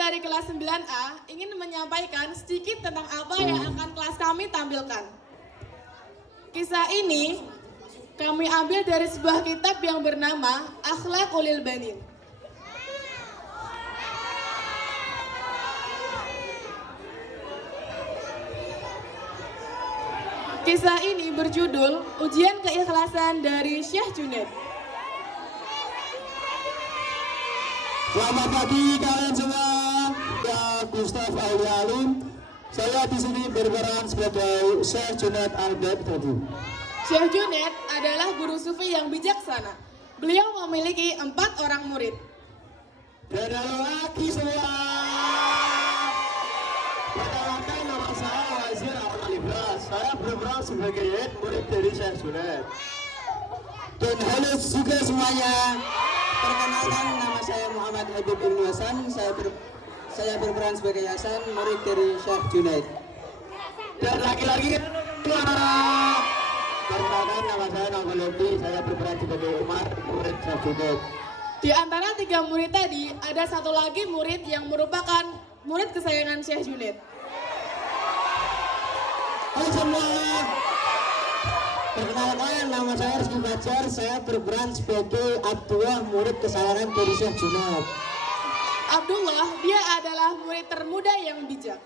dari kelas 9A ingin menyampaikan sedikit tentang apa yang akan kelas kami tampilkan. Kisah ini kami ambil dari sebuah kitab yang bernama Akhlaqul Banin. Kisah ini berjudul Ujian Keikhlasan dari Syekh Junaid. Selamat pagi kalian semua. Ya, Gustaf Aulia Alim. Saya di sini berperan sebagai Syekh Junaid Al-Baghdadi. Syekh Junaid adalah guru sufi yang bijaksana. Beliau memiliki 4 orang murid. Dan halo lagi semua. Perkenalkan, nama saya Wazir Al-Alibras. Saya berperan sebagai murid dari Syekh Junaid. Dan halo juga semuanya. Perkenalkan, nama saya Muhammad Habib Ibnu Hasan. Saya berperan sebagai Hasan, murid dari Syekh Junaid. Dan lagi-lagi perkenalkan, nama saya Nongoloti. Saya berperan sebagai Umar, murid Syekh Junaid. Di antara 3 murid tadi, ada satu lagi murid yang merupakan murid kesayangan Syekh Junaid. Halo semua. Perkenalkan, nama saya Rizky Fajar. Saya berperan sebagai Abdullah, murid kesayangan dari Syekh Junaid. Abdullah, dia adalah murid termuda yang bijak.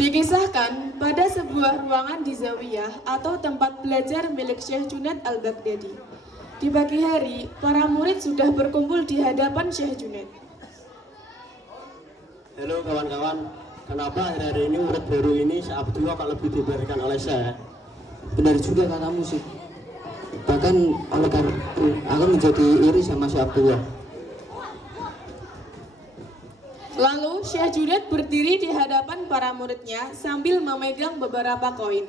Dikisahkan pada sebuah ruangan di Zawiyah atau tempat belajar milik Syekh Junaid Al-Baghdadi. Di pagi hari, para murid sudah berkumpul di hadapan Syekh Junaid. Halo kawan-kawan, kenapa hari ini murid baru ini Syekh Abdullah kok lebih diberikan oleh Syekh? Benar juga katamu sih. Bahkan oleh karena itu, aku menjadi iri sama Syekh Abdullah. Lalu Syekh Junaid berdiri di hadapan para muridnya sambil memegang beberapa koin.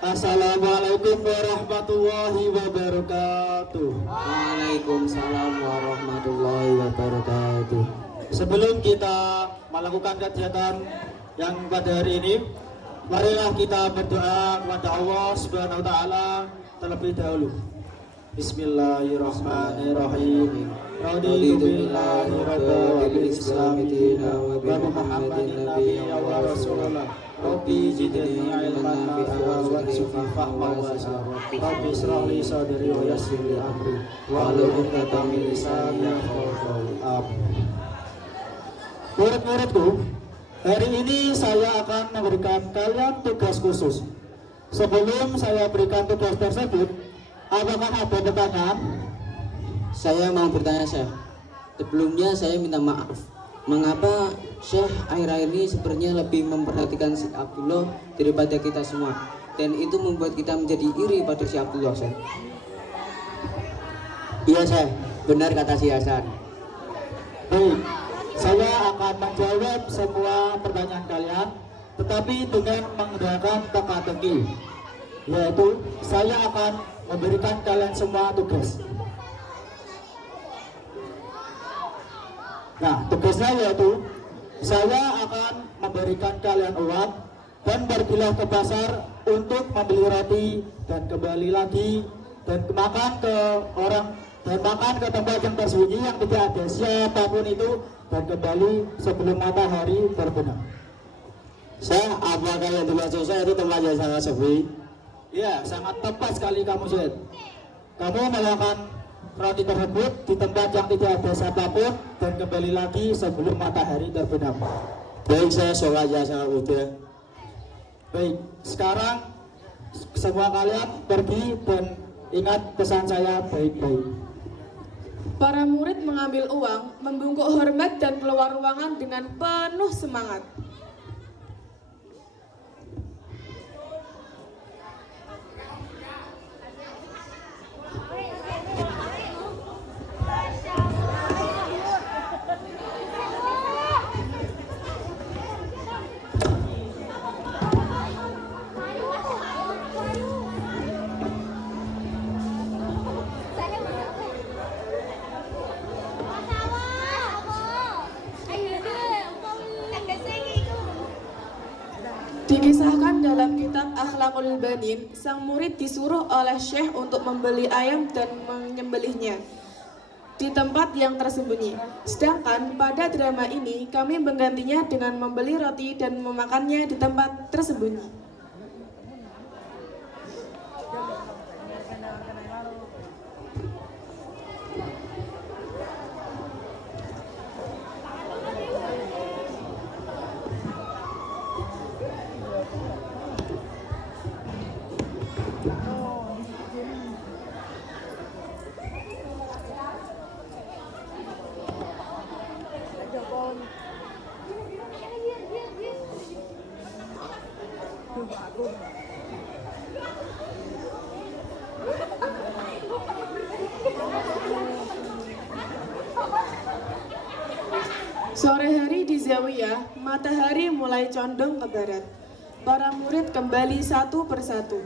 Assalamualaikum warahmatullahi wabarakatuh. Waalaikumsalam warahmatullahi wabarakatuh. Sebelum kita melakukan kegiatan yang pada hari ini, marilah kita berdoa kepada Allah Subhanahu wa taala terlebih dahulu. Bismillahirrahmanirrahim. Raditu billahi rabban wa bil islami dinan wa bi Muhammadin nabiyyan wa rasulullah. Rabbi zidni ilman nafi'an warzuqni fahman wasi'an. Rabbi ishrah li sadri wa yassir li amri wahlul 'uqdatam min lisani yafqahu qawli. Murid-muridku, hari ini saya akan memberikan kalian tugas khusus. Sebelum saya berikan tugas tersebut, apakah ada pertanyaan? Saya mau bertanya, Syekh. Sebelumnya saya minta maaf. Mengapa Syekh akhir-akhir ini sepertinya lebih memperhatikan si Abdullah daripada kita semua? Dan itu membuat kita menjadi iri pada si Abdullah, Syekh. Iya, Syekh. Benar kata si Hasan. Baik, saya akan menjawab semua pertanyaan kalian, tetapi dengan menggunakan teka-teki. Yaitu, saya akan memberikan kalian semua tugas. Nah, tugasnya yaitu saya akan memberikan kalian uang dan pergilah ke pasar untuk membeli roti dan kembali lagi dan makan ke tempat yang tersembunyi yang tidak ada siapapun itu dan kembali sebelum matahari terbenam. Saya apakah yang dimaksud saya itu tempatnya sangat sepi? Ya, sangat tepat sekali kamu, Zed. Kamu melakukan roti tersebut di tempat yang tidak ada siapapun dan kembali lagi sebelum matahari terbenam. Baik, saya sholat ya sangat mudah. Baik, sekarang semua kalian pergi dan ingat pesan saya baik-baik. Para murid mengambil uang, membungkuk hormat dan keluar ruangan dengan penuh semangat. Terdapat dalam kitab Akhlaqul Banin, sang murid disuruh oleh syekh untuk membeli ayam dan menyembelihnya di tempat yang tersembunyi. Sedangkan pada drama ini, kami menggantinya dengan membeli roti dan memakannya di tempat tersembunyi. Sore hari di Zawiyah, matahari mulai condong ke barat. Para murid kembali satu persatu.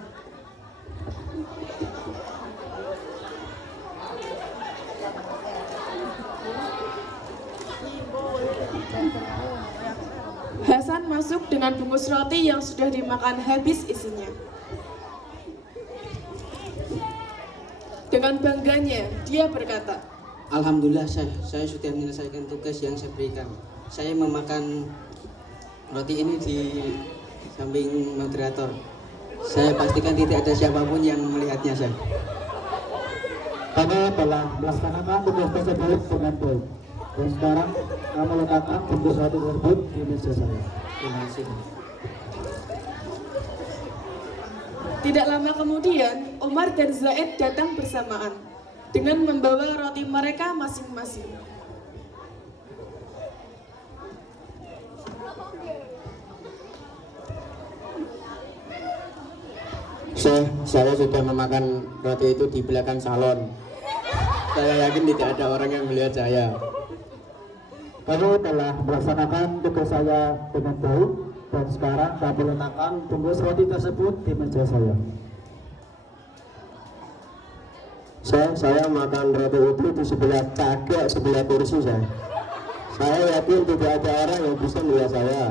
Hasan masuk dengan bungkus roti yang sudah dimakan habis isinya. Dengan bangganya, dia berkata, Alhamdulillah saya sudah menyelesaikan tugas yang saya berikan. Saya memakan roti ini di samping moderator. Saya pastikan tidak ada siapapun yang melihatnya, Syekh. Kamu telah melaksanakan tugas tersebut dengan baik. Dan sekarang kamu letakkan bungkus roti tersebut di meja saya. Terima kasih. Tidak lama kemudian, Umar dan Zaid datang bersamaan dengan membawa roti mereka masing-masing. Syekh, saya sudah memakan roti itu di belakang salon. Saya yakin tidak ada orang yang melihat saya. Kamu telah melaksanakan tugas saya dengan baik. Dan sekarang kamu letakkan bungkus roti tersebut di meja saya. Saya makan roti itu di sebelah cagak, sebelah kursi saya yakin tidak ada orang yang bisa melihat saya.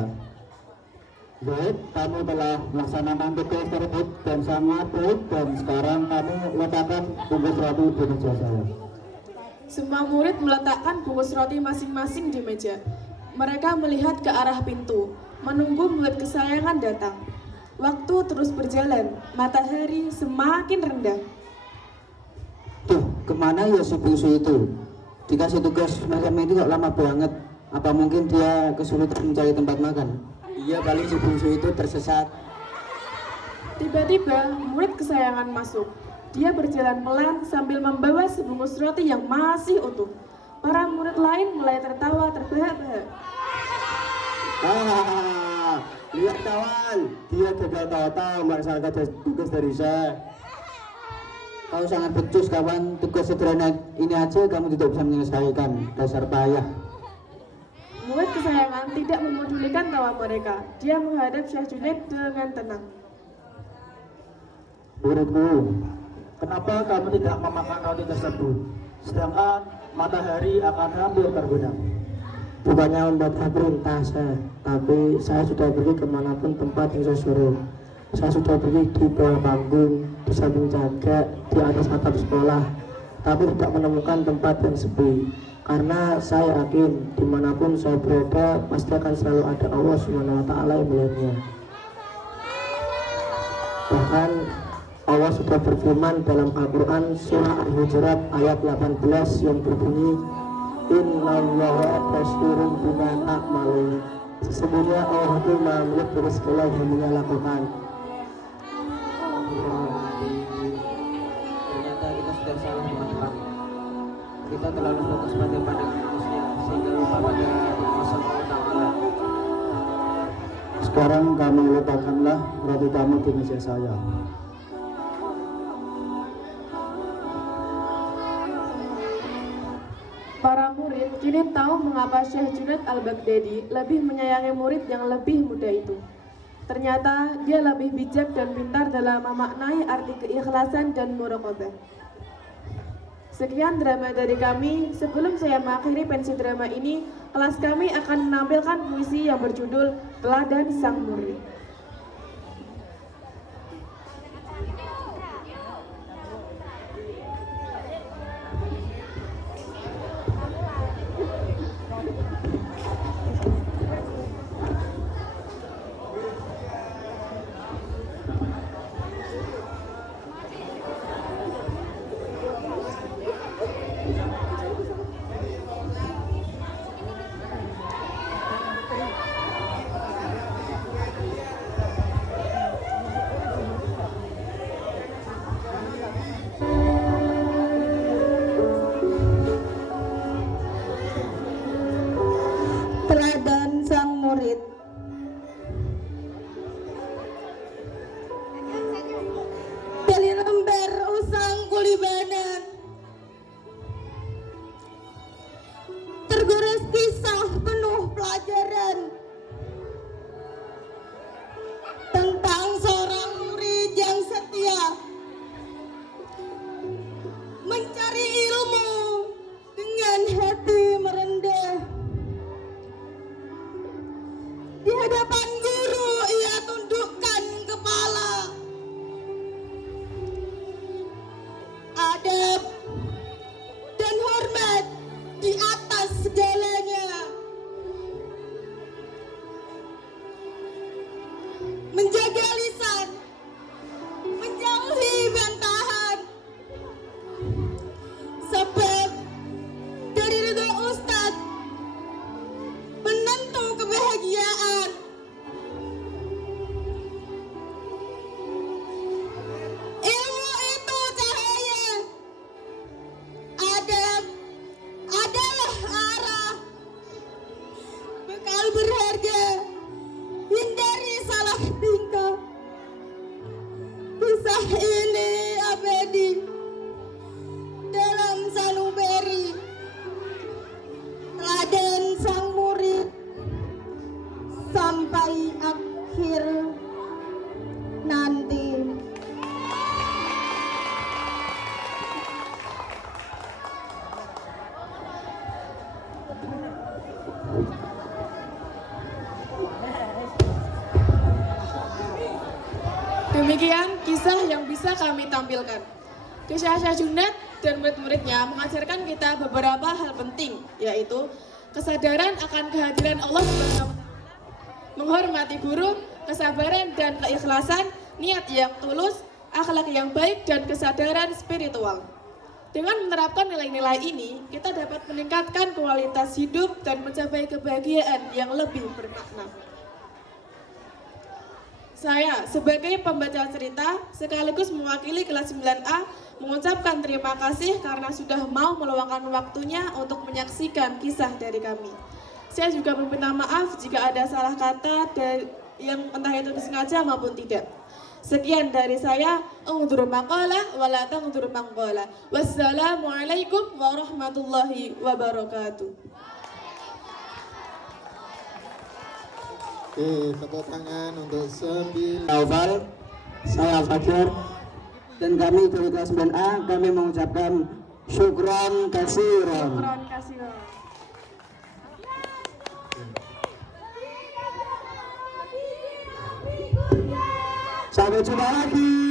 Baik, kamu telah melaksanakan tugas tersebut dan sangat baik. Dan sekarang kamu letakkan bungkus roti di meja saya. Semua murid meletakkan bungkus roti masing-masing di meja. Mereka melihat ke arah pintu, menunggu murid kesayangan datang. Waktu terus berjalan, matahari semakin rendah. Tuh, kemana ya si bungsu itu? Dikasih tugas macam itu kok lama banget. Apa mungkin dia kesulitan mencari tempat makan? Iya, paling si bungsu itu tersesat. Tiba-tiba, murid kesayangan masuk. Dia berjalan pelan sambil membawa sebungkus roti yang masih utuh. Para murid lain mulai tertawa terbahak-bahak. Lihat kawan, dia gagal total melaksanakan tugas dari saya. Kau sangat becus kawan, tugas sederhana ini aja kamu tidak bisa menyelesaikan. Dasar payah. Murid kesayangan tidak memedulikan tawa mereka. Dia menghadap Syekh Junaid dengan tenang. Muridku, kenapa kamu tidak memakan roti tersebut? Sedangkan matahari akan hampir terbenam. Bukannya membuat perintah saya, tapi saya sudah pergi kemanapun tempat yang saya suruh. Saya sudah pergi di bawah panggung, di samping jaga, di atas atap sekolah, tapi tidak menemukan tempat yang sepi. Karena saya yakin dimanapun saya berada, pasti akan selalu ada Allah Subhanahu Wa Taala yang melihatnya. Bahkan Allah sudah berfirman dalam Al-Quran surah Al-Hujurat ayat 18 yang berbunyi, Innallaha basirun bima ta'malun. Sesungguhnya Allah itu maha melihat dari segala yang dia lakukan. Ternyata kita sudah salah di tempat. Kita terlalu fokus pada pandangan manusia sehingga lupa pada Allah Subhanahu wa Ta'ala. Sekarang kamu letakkanlah roti kamu di meja saya. Para murid kini tahu mengapa Syekh Junaid Al-Baghdadi lebih menyayangi murid yang lebih muda itu. Ternyata dia lebih bijak dan pintar dalam memaknai arti keikhlasan dan muraqabah. Sekian drama dari kami. Sebelum saya mengakhiri pensi drama ini, kelas kami akan menampilkan puisi yang berjudul Teladan Sang Murid. Libanan. Tergores kisah penuh pelajaran tentang seorang murid yang setia mencari ilmu dengan hati merendah. Di hadapan guru ia tundukkan kepala. Adab dan hormat di atas segalanya. Menjaga lisan, menjauhi bantahan. Sebab dari ridho Ustadz menentu kebahagiaan. Ilmu itu cahaya. Adab adalah arah. Bekal berharga. Hindari salah tingkah. Kisah ini abadi dalam sanubari. Teladan sang murid sampai akhir nanti. Demikian kisah yang bisa kami tampilkan. Kisah Syekh Junad dan murid-muridnya mengajarkan kita beberapa hal penting, yaitu kesadaran akan kehadiran Allah Subhanahu wa Ta'ala, menghormati guru, kesabaran dan keikhlasan, niat yang tulus, akhlak yang baik, dan kesadaran spiritual. Dengan menerapkan nilai-nilai ini, kita dapat meningkatkan kualitas hidup dan mencapai kebahagiaan yang lebih bermakna. Saya sebagai pembaca cerita sekaligus mewakili kelas 9A mengucapkan terima kasih karena sudah mau meluangkan waktunya untuk menyaksikan kisah dari kami. Saya juga meminta maaf jika ada salah kata yang entah itu disengaja maupun tidak. Sekian dari saya, undur maqalah wa la tangdur maqalah. Wassalamualaikum warahmatullahi wabarakatuh. Oke, tepuk tangan untuk 9. Naufal, saya Fajar, dan kami dari kelas 9A, kami mengucapkan syukron kasiron. Terima kasih. Sampai jumpa lagi.